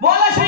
Bola, gente!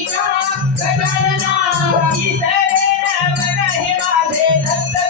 Gajanana Gajanana ईश्वरेण मनहि माधे दत्त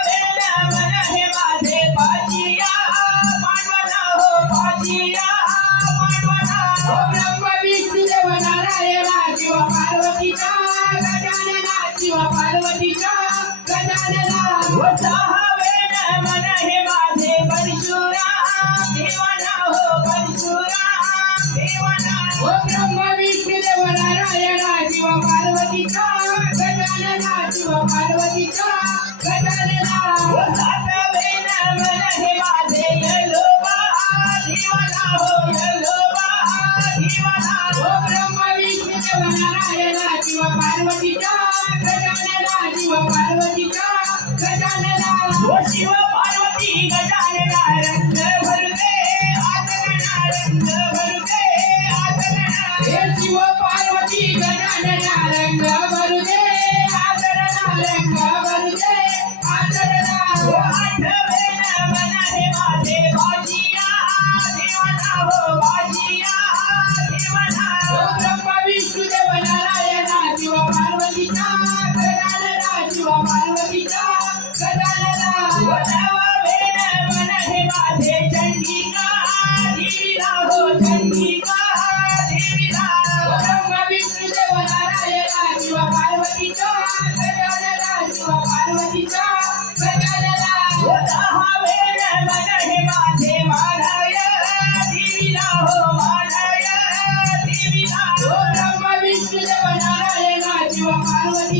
सर्वधिका गजानना वसाहवेण मन हे माझे परशुरा देवाना हो परशुरा देवाना हो ब्रह्मा पार्वती का गजानना ओ शिव पार्वती गजानना रंग